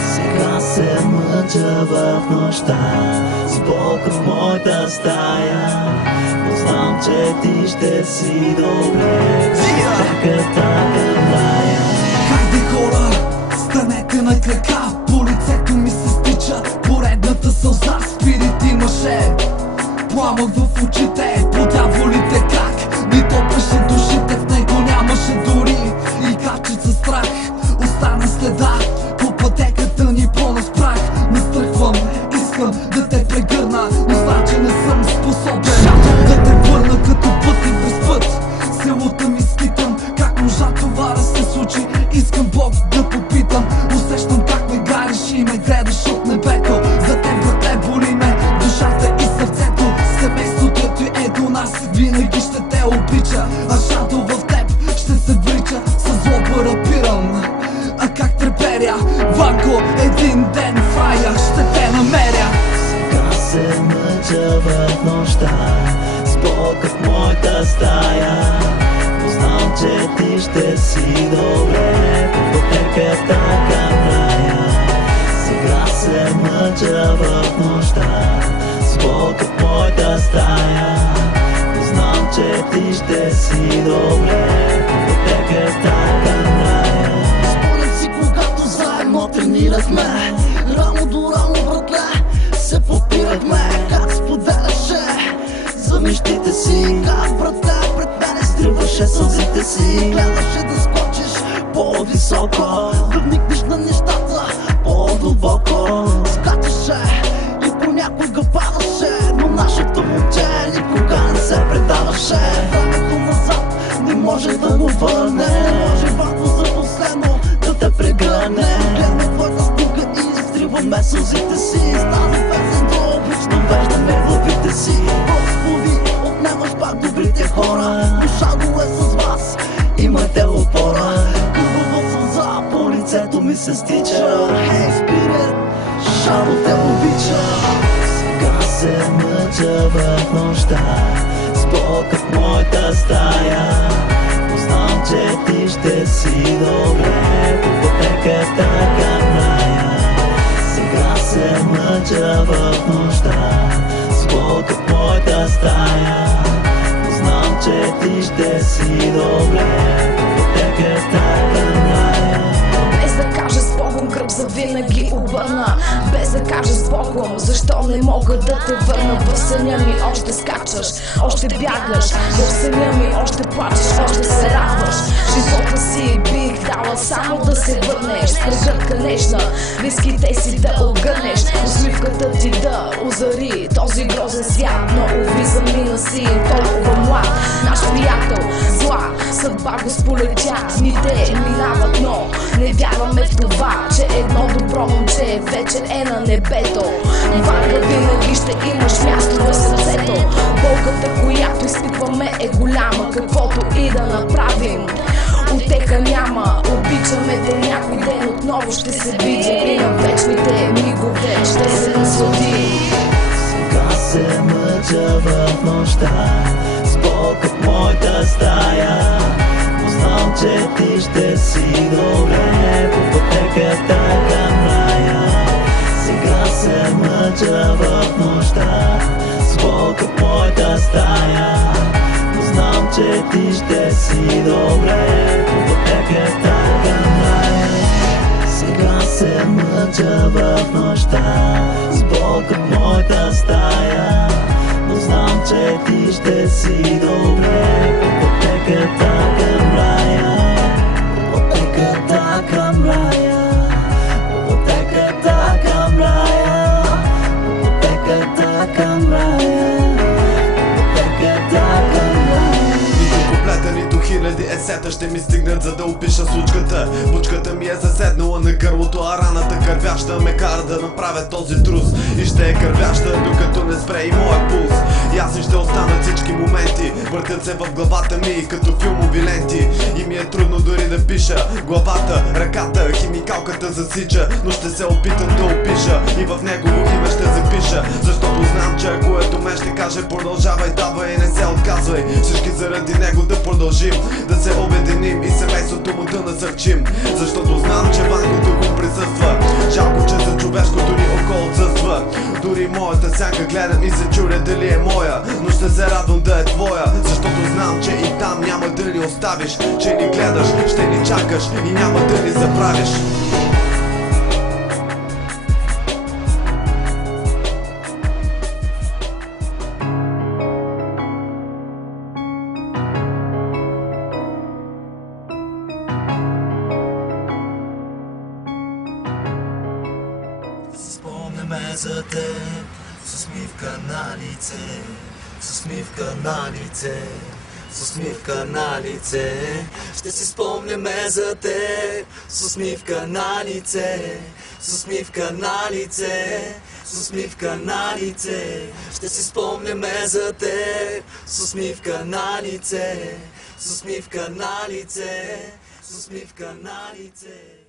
Сега се мъча в нощта с Бог в моята стая, но знам, че ти ще си добре. Всяката мая. Хайде хора, станете на крака, по лицето ми се стича поредната сълза. Спирит имаше, пламък в очите, по дяволите крак ни топеше душите, в него нямаше дори и капчица страх. Остана следа по пътеката ни пълна с прах. Настръхвам, искам да те прегърна, но знам, че не съм способен да те върна като пътник без път. Селото ми скитам, как можа това да се случи, искам Бог да попитам. Усещам как ме гариш и ме гледаш от небето. За теб, брате, боли ме душата и сърцето. Семейството ти е до нас, винаги ще те обича, а жадо в теб ще се влича. Със злоба рапирам, а как треперя, Ванко, един ден в рая ще те намеря. Сега се мъча в нощта с Бог в моята стая, но знам, че ти ще си добре по пътеката към рая. Сега се мъча в нощта с Бог в моята стая, но знам, че ти ще си добре по пътеката към рая. Спомням си, когато заедно тренирахме, рамо до рамо, братле, се подпирахме. Как споделяше за мечтите си, как братле пред мене стриваше сълзите си. Гледаше да скочиш по-високо, да вникнеш на нещата по-дълбоко. Скачаше и понякога падаше, но нашето момче никога не се предаваше. Времето назад не може да му върне, не може върху за последно да те прегърне. Гледаме твоята стука и изтриваме сълзите си, с тази песен да обично веждаме главите си. Господи, отнемаш пак добрите хора, душадо е с вас, имате опора. Кървава сълза по лицето ми се стича, хей, спирит, Шадо те обича. Сега се мъча в нощта с Бог в моята стая, но знам, че ти ще си добре по пътеката към рая. Сега се мъча в нощта с Бог в моята стая, но знам, че ти ще си добре по пътеката към рая. Без да кажа с Богом гръб завинаги обърна, без да кажа с Богом защо не мога да те върна. В съня ми още скачаш, още бягаш, в съня ми още плачеш, още се радваш. Живота си бих дала само да се върнеш, с прегръдка нежна, близките си да огънеш, усмивката ти да озари този грозен свят. Но уви замина си толкова млад, наш приятел зла съдба го сполетя. Дните минават, но не вярваме в това, че едно добро момче вече е на небето. Ванка, винаги ще имаш място в сърцето. Болката, която изпитваме е голяма, каквото и да направим утеха няма. Обичаме те, някой ден отново ще се видим и на вечните мигове ще се насладим. Сега се мъча в нощта с Бог в моята стая, но знам, че ти ще си добре по пътеката към рая. Сега се мъча в нощта с Бог в моята стая, но знам, че ти ще си добре по пътеката към рая. Сега се мъча в нощта с Бог в моята стая, но знам, че ти ще си добре по пътеката към рая. По пътеката към рая, по пътеката към рая, по пътеката към рая, по пътеката към рая. Нито куплета, нито хиляди есета ще ми стигнат, за да опиша случката. Бучката ми е заседнала на гърлото, а раната кървяща ме кара да направя този трус. И ще е кървяща, докато не спре и моя пулс. Ясни ще останат всички моменти, Въртят се в главата ми като филмови ленти и ми е трудно дори да пиша. Главата, ръката, химикалката засича, но ще се опитам да опиша и в негово име ще запиша, защото знам, че ако е до мен ще каже продължавай, давай и не се отказвай. Всички заради него да продължим, да се обединим и семейството му да насърчим, защото знам, че Ванкото го присъства. Жалко, че за човешкото ни око отсъства. Дори моята сянка гледам и се чудя дали е моя, но ще се радвам да е твоя, защото знам, че и там няма да ни оставиш, че ни гледаш, ще ни чакаш и няма да ни забравиш. Спомняме за теб с усмивка на лице, с усмивка на лице, с усмивка на лице. Ще си спомняме за теб с усмивка на лице, с усмивка на лице, с усмивка на лице. Ще си спомняме за теб с усмивка на лице, с усмивка на лице, с усмивка на лице.